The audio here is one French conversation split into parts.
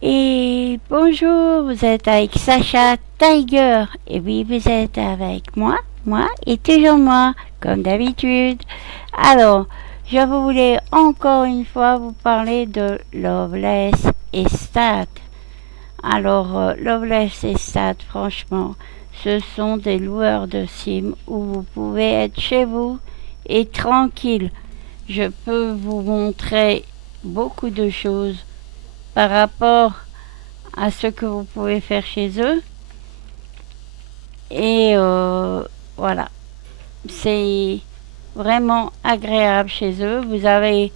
Et bonjour, vous êtes avec Sacha Tiger. Et oui, vous êtes avec moi et toujours moi, comme d'habitude. Alors, je voulais encore une fois vous parler de Loveless et Stat. Alors, Loveless et Stat, franchement, ce sont des loueurs de sim où vous pouvez être chez vous et tranquille. Je peux vous montrer beaucoup de choses par rapport à ce que vous pouvez faire chez eux. Et voilà, c'est vraiment agréable chez eux. Vous avez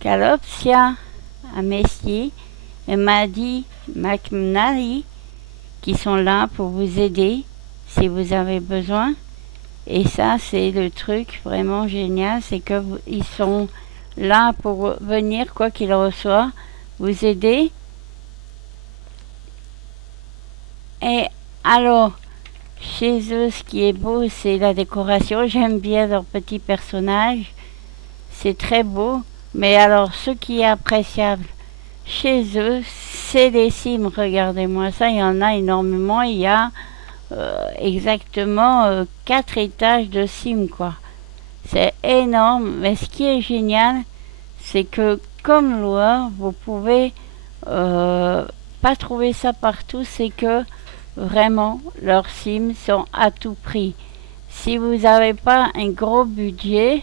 Calopsia à Messier et Maddy McNally qui sont là pour vous aider si vous avez besoin. Et ça, c'est le truc vraiment génial, c'est qu'ils sont là pour venir, quoi qu'il reçoit, vous aider. Et alors, chez eux, ce qui est beau, c'est la décoration. J'aime bien leurs petits personnages. C'est très beau. Mais alors, ce qui est appréciable chez eux, c'est les cimes. Regardez-moi ça, il y en a énormément. Il y a exactement 4 étages de cimes, quoi. C'est énorme. Mais ce qui est génial, c'est que comme loueur, vous pouvez pas trouver ça partout. C'est que vraiment, leurs sims sont à tout prix. Si vous n'avez pas un gros budget,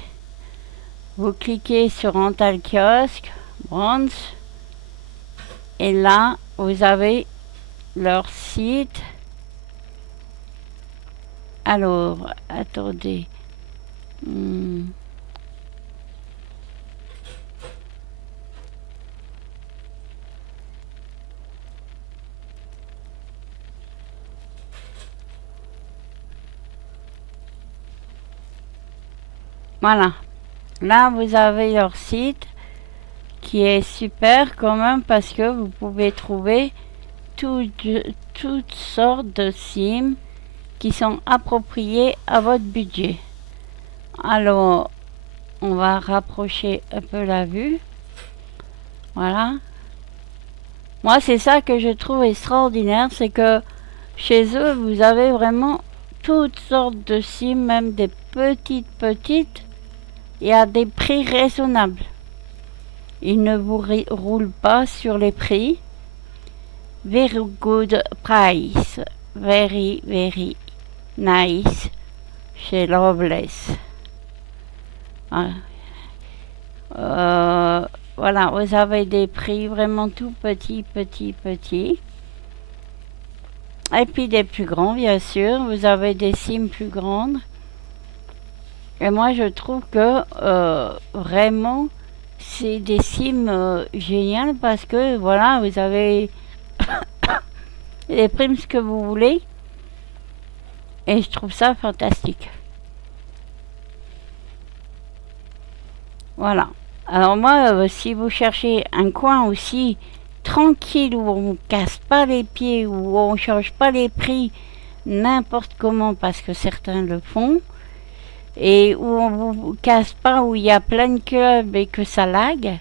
vous cliquez sur Rental Kiosque, Bronze, et là, vous avez leur site. Alors, attendez. Hmm. Voilà. Là, vous avez leur site qui est super quand même parce que vous pouvez trouver toutes sortes de sims qui sont appropriés à votre budget. Alors, on va rapprocher un peu la vue. Voilà. Moi, c'est ça que je trouve extraordinaire, c'est que chez eux, vous avez vraiment toutes sortes de sims, même des petites, et à des prix raisonnables. Ils ne vous roulent pas sur les prix. Very good price. Very, very nice chez Loveless. Euh, voilà, vous avez des prix vraiment tout petits. Et puis des plus grands, bien sûr. Vous avez des cimes plus grandes. Et moi, je trouve que vraiment, c'est des cimes géniales parce que, voilà, vous avez les primes que vous voulez. Et je trouve ça fantastique. Voilà. Alors moi, si vous cherchez un coin aussi tranquille où on ne casse pas les pieds, où on ne change pas les prix n'importe comment parce que certains le font, et où on ne vous casse pas, où il y a plein de clubs et que ça lag,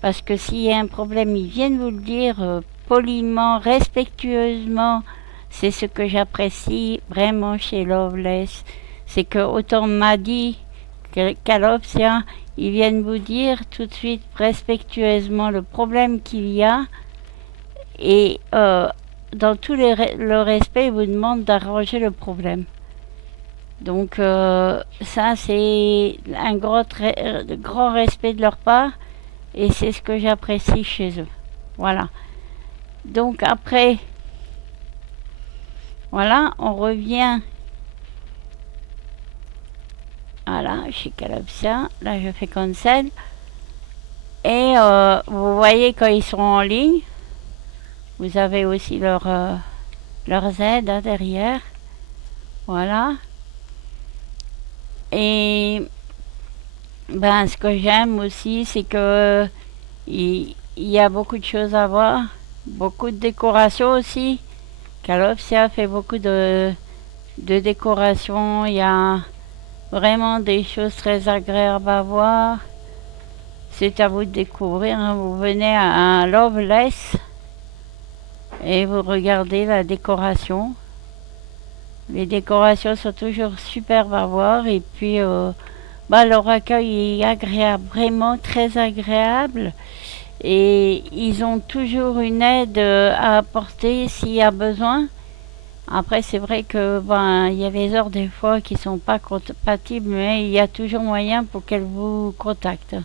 parce que s'il y a un problème, ils viennent vous le dire poliment, respectueusement. C'est ce que j'apprécie vraiment chez Loveless. C'est que autant Maddy qu'Alopsia, ils viennent vous dire tout de suite respectueusement le problème qu'il y a et dans tout le respect, ils vous demandent d'arranger le problème. Donc ça, c'est un grand respect de leur part et c'est ce que j'apprécie chez eux. Voilà. Donc après, voilà, on revient. Voilà, chez Calopsia. Là, je fais cancel. Et vous voyez quand ils sont en ligne, vous avez aussi leurs aides hein, derrière. Voilà. Et ben, ce que j'aime aussi, c'est que il y a beaucoup de choses à voir. Beaucoup de décorations aussi. Calopsia fait beaucoup de décorations. Il y a vraiment des choses très agréables à voir. C'est à vous de découvrir. Hein. Vous venez à Loveless et vous regardez la décoration. Les décorations sont toujours superbes à voir et puis leur accueil est agréable, vraiment très agréable. Et ils ont toujours une aide à apporter s'il y a besoin. Après, c'est vrai que il y a les heures des fois qui sont pas compatibles, mais il y a toujours moyen pour qu'elles vous contactent.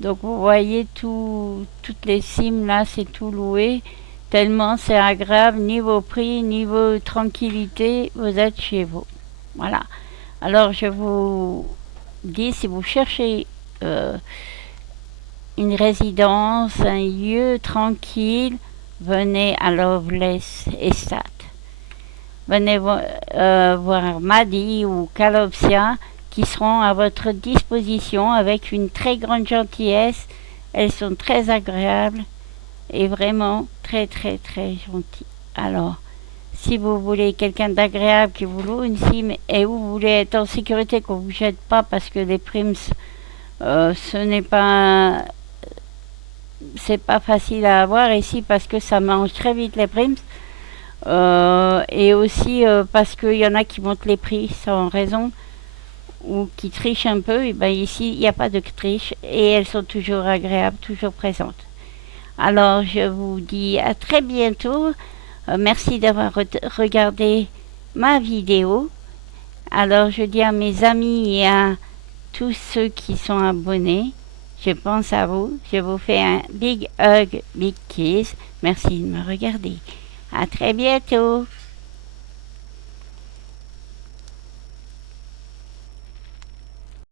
Donc vous voyez toutes les sims là, c'est tout loué. Tellement c'est agréable, niveau prix, niveau tranquillité, vous êtes chez vous. Voilà. Alors je vous dis, si vous cherchez une résidence, un lieu tranquille, venez à Loveless Estate. Venez voir Maddy ou Calopsia qui seront à votre disposition avec une très grande gentillesse. Elles sont très agréables et vraiment très très très gentilles. Alors, si vous voulez quelqu'un d'agréable qui vous loue une sim et vous voulez être en sécurité, qu'on ne vous jette pas parce que les primes, ce n'est pas c'est pas facile à avoir ici parce que ça mange très vite les primes. Et aussi parce qu'il y en a qui montent les prix sans raison ou qui trichent un peu. Et ben ici, il n'y a pas de triche et elles sont toujours agréables, toujours présentes. Alors, je vous dis à très bientôt. Merci d'avoir regardé ma vidéo. Alors, je dis à mes amis et à tous ceux qui sont abonnés, je pense à vous. Je vous fais un big hug, big kiss. Merci de me regarder. À très bientôt.